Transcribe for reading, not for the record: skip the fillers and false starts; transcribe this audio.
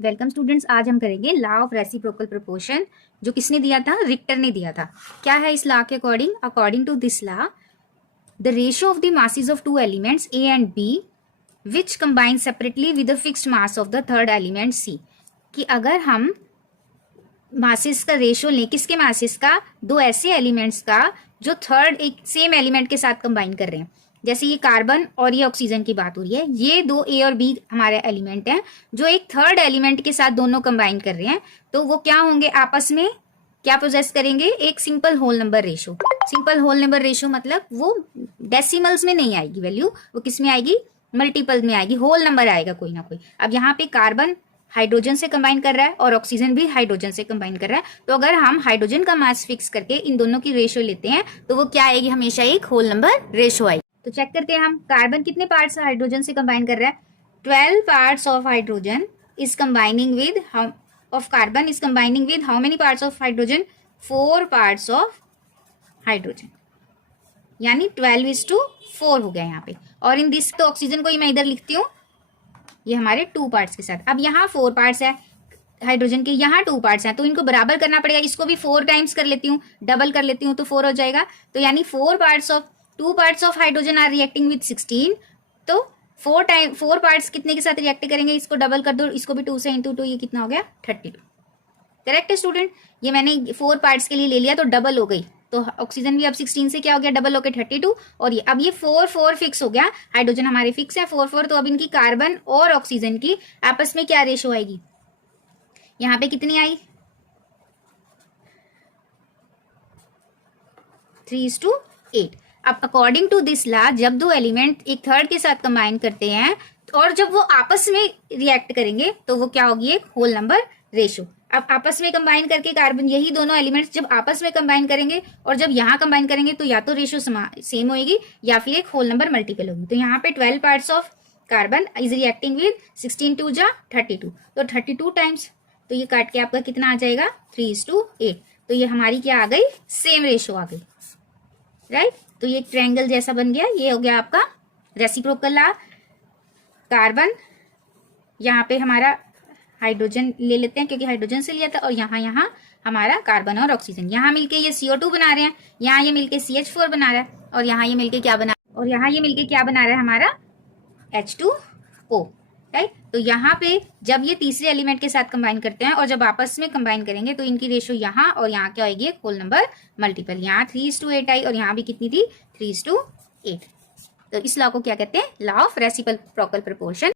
Welcome students, आज हम करेंगे लॉ ऑफ रेसिप्रोकल प्रोपोर्शन, जो किसने दिया था? रिक्टर ने दिया था। क्या है इस लॉ के according? According to this law, the ratio of the masses of two elements A and B which combine separately with the fixed mass of the third element C. कि अगर हम मासेस का रेशियो लें, किसके masses का? दो ऐसे elements का जो थर्ड एक सेम एलिमेंट के साथ कंबाइन कर रहे हैं। जैसे ये कार्बन और ये ऑक्सीजन की बात हो रही है। ये दो ए और बी हमारे एलिमेंट हैं जो एक थर्ड एलिमेंट के साथ दोनों कंबाइन कर रहे हैं। तो वो क्या होंगे? आपस में क्या प्रोजेस करेंगे? एक simple whole number ratio. Simple whole number ratio मतलब वो डेसिमल्स में नहीं आएगी वैल्यू, वो किस में आएगी? मल्टीपल में आएगी, होल नंबर आएगा कोई ना कोई। अब यहाँ पे कार्बन हाइड्रोजन से कंबाइन कर रहा है और ऑक्सीजन भी हाइड्रोजन से कंबाइन कर रहा है। तो अगर हम हाइड्रोजन का मास फिक्स करके इन दोनों की रेशियो लेते हैं तो वो क्या आएगी? हमेशा एक होल नंबर रेशियो आएगी। तो चेक करते हैं हम, कार्बन कितने पार्ट्स हाइड्रोजन से कंबाइन कर रहा है? 12 parts of hydrogen is combining with of carbon is combining with how many parts of hydrogen? 4 parts of hydrogen, यानी 12:4 हो गया यहाँ पे। और इन दिस, तो ऑक्सीजन को ही मैं इधर लिखती हूँ, ये हमारे 2 पार्ट्स के साथ। अब यहाँ 4 पार्ट्स है हाइड्रोजन के, यहाँ 2 पार्ट्स हैं, तो इनको बराबर करना पड़ेगा। इसको भी 4 टाइम्स कर लेती हूँ, डबल कर लेती हूँ तो 4 हो जाएगा। तो यानी 2 parts of hydrogen are reacting with 16। तो 4 पार्ट्स कितने के साथ रिएक्ट करेंगे? इसको डबल कर दो, इसको भी 2 से इंटू 2, ये कितना हो गया? 32। करेक्ट है स्टूडेंट? ये मैंने 4 पार्ट्स के लिए ले लिया तो डबल हो गई। तो ऑक्सीजन भी अब 16 से क्या हो गया? डबल हो गया 32। और ये अब ये 4 फिक्स हो गया। हाइड्रोजन हमारे फिक्स है 4। तो अब इनकी कार्बन और ऑक्सीजन की आपस में क्या रेशो आएगी? यहाँ पे कितनी आई? 3:8। अब अकॉर्डिंग टू दिस लॉ, जब दो एलिमेंट एक थर्ड के साथ कंबाइन करते हैं और जब वो आपस में रिएक्ट करेंगे तो वो क्या होगी? एक होल नंबर रेशो। अब आपस में कंबाइन करके कार्बन, यही दोनों एलिमेंट्स जब आपस में कंबाइन करेंगे और जब यहाँ कंबाइन करेंगे तो या तो रेशो सेम होगी या फिर एक होल नंबर मल्टीपल होगी। तो यहाँ पे 12 parts of carbon is reacting with 16 2 जा 32, तो 32 टाइम्स, तो ये काट के आपका कितना आ जाएगा? 3:8। तो ये हमारी क्या आ गई? सेम रेशो आ गई, राइट? तो ये ट्रायंगल जैसा बन गया। ये हो गया आपका रेसिप्रोकल लॉ। कार्बन, यहाँ पे हमारा हाइड्रोजन ले लेते हैं क्योंकि हाइड्रोजन से लिया था, और यहाँ हमारा कार्बन और ऑक्सीजन, यहाँ मिलके ये CO2 बना रहे हैं, यहाँ ये मिलके CH4 बना रहा है, और यहाँ ये मिलके क्या बना रहा है? हमारा H2O, राइट? तो यहाँ पे जब ये तीसरे एलिमेंट के साथ कंबाइन करते हैं और जब आपस में कंबाइन करेंगे तो इनकी रेशो यहाँ और यहाँ क्या आएगी? Whole number multiple. यहाँ 3:8 आई और यहाँ भी कितनी थी? 3:8। तो इस लॉ को क्या कहते हैं? Law of reciprocal proportion.